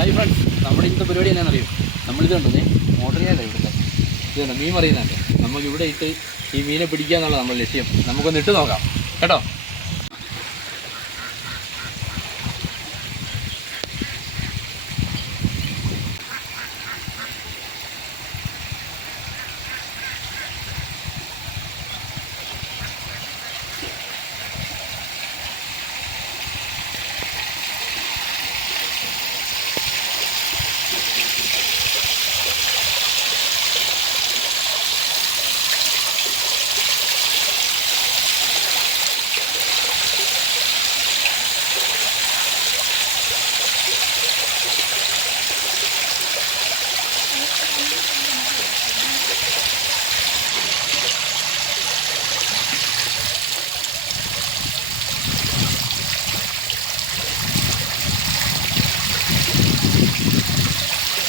Hi friends, നമ്മുടെ ഇന്നത്തെ പരിപാടി എന്നാണെന്നറിയും? നമ്മളിത് കണ്ടേ മോട്ടറിയല്ല ഇവിടുത്തെ ഇതുണ്ട് മീൻ പറയുന്നുണ്ട്. നമുക്ക് ഇവിടെ ഇട്ട് ഈ മീനെ പിടിക്കുക എന്നുള്ളത് നമ്മുടെ ലക്ഷ്യം. നമുക്കൊന്ന് ഇട്ട് നോക്കാം കേട്ടോ.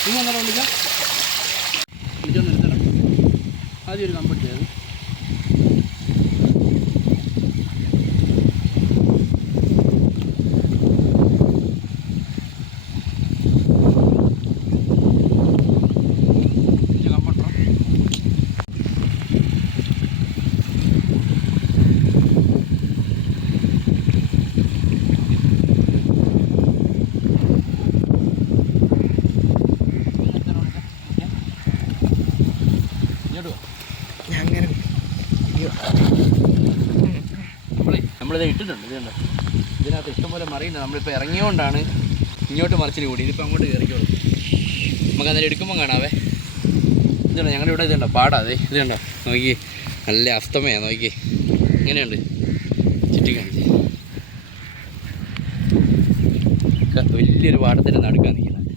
നിങ്ങൾ എന്നാ വിളിക്കാം വിളിച്ചൊന്ന് എടുത്തണം. ആദ്യം ഒരു കമ്പട്ട് ചെയ്ത് നമ്മളിത് ഇട്ടിട്ടുണ്ട്. ഇതുണ്ട്, ഇതിനകത്ത് ഇഷ്ടംപോലെ മറിയുന്നത്. നമ്മളിപ്പോൾ ഇറങ്ങിയോണ്ടാണ് ഇങ്ങോട്ട് മറിച്ചിൽ കൂടി. ഇതിപ്പോൾ അങ്ങോട്ട് കയറിക്കോളും. നമുക്ക് അന്നേരം എടുക്കുമ്പോൾ കാണാവേ. ഇതുണ്ടോ ഞങ്ങളുടെ ഇവിടെ ഇതുണ്ടോ പാടാതെ ഇതുണ്ടോ നോക്കി, നല്ല അസ്തമയാണ് നോക്കി. ഇങ്ങനെയുണ്ട് ചുറ്റി കാണിച്ച് വലിയൊരു പാടത്തിൻ്റെ നടുക്കാൻ നിൽക്കുന്നത്.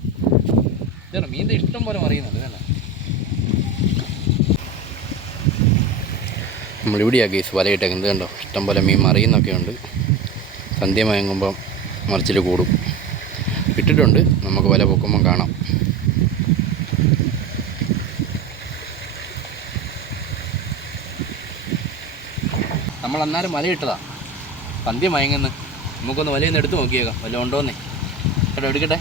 ഇതുണ്ടോ മീൻ്റെ ഇഷ്ടം പോലെ മറിയുന്നുണ്ട്. ഇതുണ്ടോ നമ്മളിവിടെയാണ് കേസ് വലയിട്ടേക്കുന്നത്. ഇത് കണ്ടോ ഇഷ്ടംപോലെ മീൻ മറിയുന്നൊക്കെ ഉണ്ട്. സന്ധ്യ മയങ്ങുമ്പം മറിച്ചിൽ കൂടും. ഇട്ടിട്ടുണ്ട്, നമുക്ക് വല പൊക്കുമ്പം കാണാം. നമ്മൾ അന്നേരം വലയിട്ടതാ. സന്ധ്യ മയങ്ങുന്നു. നമുക്കൊന്ന് വലയൊന്ന് എടുത്ത് നോക്കിയേക്കാം വല്ല ഉണ്ടോന്നേ. കേട്ടോ എടുക്കട്ടെ.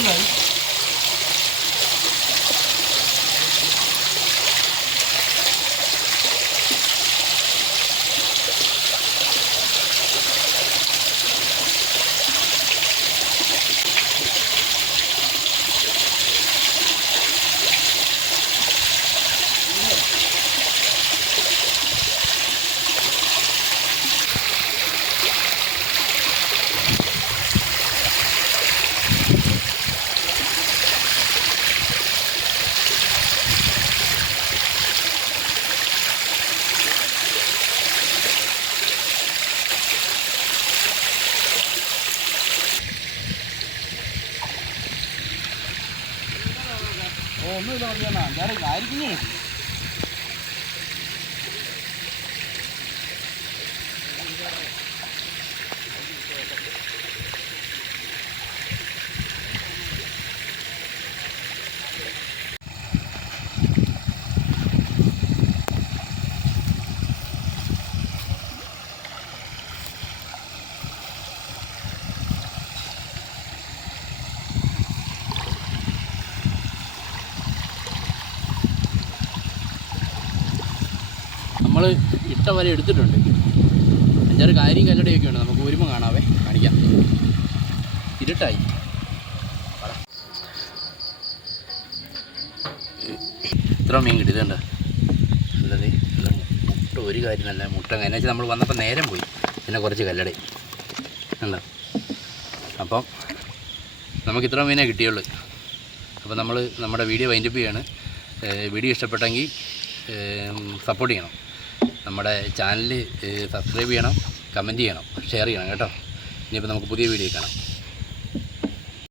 ഉണ്ടായി ഒന്നുമില്ല പറഞ്ഞാൽ അഞ്ചാറ് ആയിരിക്കും. നമ്മൾ ഇട്ട വല എടുത്തിട്ടുണ്ട്. അഞ്ചാറ് കാര്യം കല്ലടയൊക്കെ ഉണ്ട്. നമുക്ക് ഒരുമ കാണാവേ, കാണിക്കാം. ഇരുട്ടായി. ഇത്ര മീൻ കിട്ടി. ഇതുണ്ട് നല്ലത്. മുട്ട ഒരു കാര്യം നല്ല മുട്ട. എന്നു വെച്ചാൽ നമ്മൾ വന്നപ്പോൾ നേരം പോയി. പിന്നെ കുറച്ച് കല്ലട ഉണ്ടോ. അപ്പം നമുക്ക് ഇത്ര മീനേ കിട്ടിയുള്ളൂ. അപ്പോൾ നമ്മൾ നമ്മുടെ വീഡിയോ വൈൻഡപ്പ് ചെയ്യാണ്. വീഡിയോ ഇഷ്ടപ്പെട്ടെങ്കിൽ സപ്പോർട്ട് ചെയ്യണം. നമ്മുടെ ചാനൽ സബ്സ്ക്രൈബ് ചെയ്യണം, കമൻറ്റ് ചെയ്യണം, ഷെയർ ചെയ്യണം കേട്ടോ. ഇനിയിപ്പോൾ നമുക്ക് പുതിയ വീഡിയോ കാണാം.